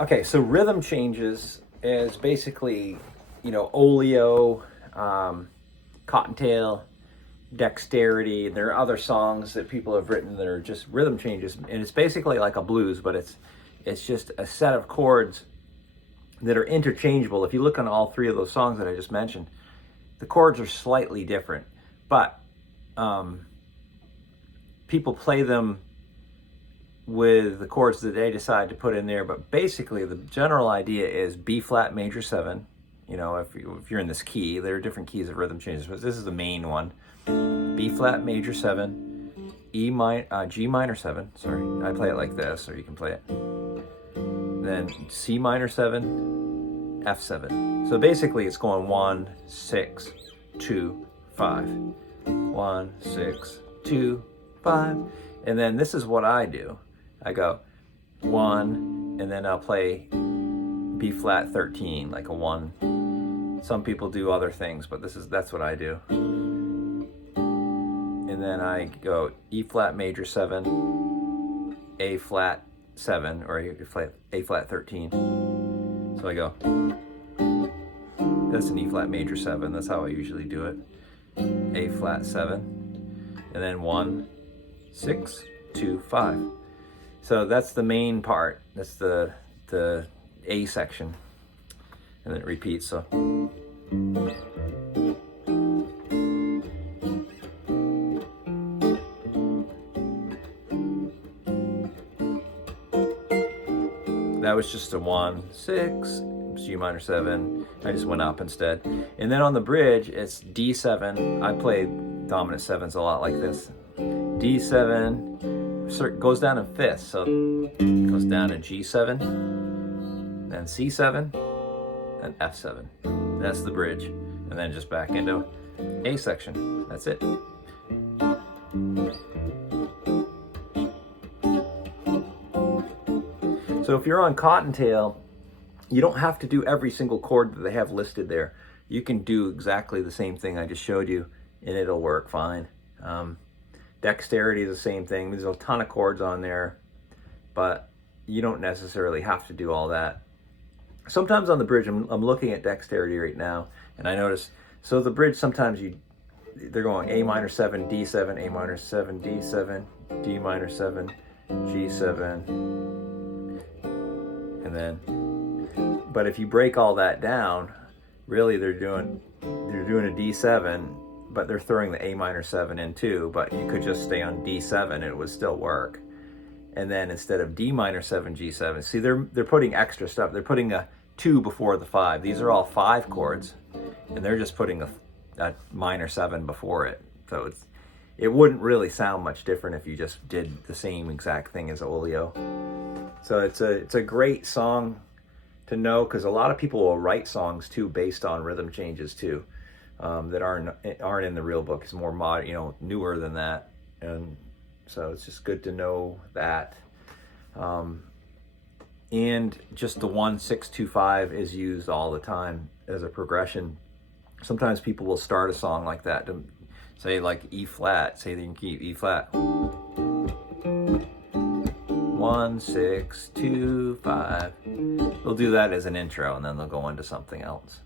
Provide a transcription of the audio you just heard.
Okay, so rhythm changes is basically, oleo, cottontail, dexterity. There are other songs that people have written that are just rhythm changes, and it's basically like a blues, but it's just a set of chords that are interchangeable. If you look on all three of those songs that I just mentioned, the chords are slightly different, but people play them with the chords that they decide to put in there. But basically, the general idea is B flat major 7. If you're in this key, there are different keys of rhythm changes, but this is the main one. B flat major 7, G minor 7. Sorry, I play it like this, or you can play it. Then C minor 7, F7. So basically, it's going 1, 6, 2, 5. 1, 6, 2, 5. And then this is what I do. I go 1, and then I'll play B flat 13, like a 1. Some people do other things, but that's what I do. And then I go E flat major 7, A flat 7, or A flat 13. So I go, that's an E flat major 7. That's how I usually do it. A flat 7, and then 1, 6, 2, 5. So that's the main part. That's the A section, and then it repeats. So that was just a 1, 6, G minor 7. I just went up instead. And then on the bridge, it's D7. I play dominant 7s a lot like this. D7 goes down in fifths, so it goes down to G7, then C7, and F7. That's the bridge. And then just back into A section. That's it. So if you're on Cottontail, you don't have to do every single chord that they have listed there. You can do exactly the same thing I just showed you, and it'll work fine. Dexterity is the same thing. There's a ton of chords on there, but you don't necessarily have to do all that. Sometimes on the bridge, I'm looking at dexterity right now, and I notice, so the bridge, sometimes they're going A minor 7, D7, A minor 7, D7, D minor 7, G7, and then, but if you break all that down, really they're doing a D7, but they're throwing the A minor 7 in too, but you could just stay on D7 and it would still work. And then instead of D minor 7, G7, see, they're putting extra stuff. They're putting a 2 before the 5. These are all 5 chords, and they're just putting a minor 7 before it. So it wouldn't really sound much different if you just did the same exact thing as Oleo. So it's a great song to know, because a lot of people will write songs too based on rhythm changes too, that aren't in the real book. It's more modern, newer than that, and so it's just good to know that. And just the 1, 6, 2, 5 is used all the time as a progression. Sometimes people will start a song like that to say, like E flat. Say they can keep E flat. 1, 6, 2, 5. They'll do that as an intro, and then they'll go into something else.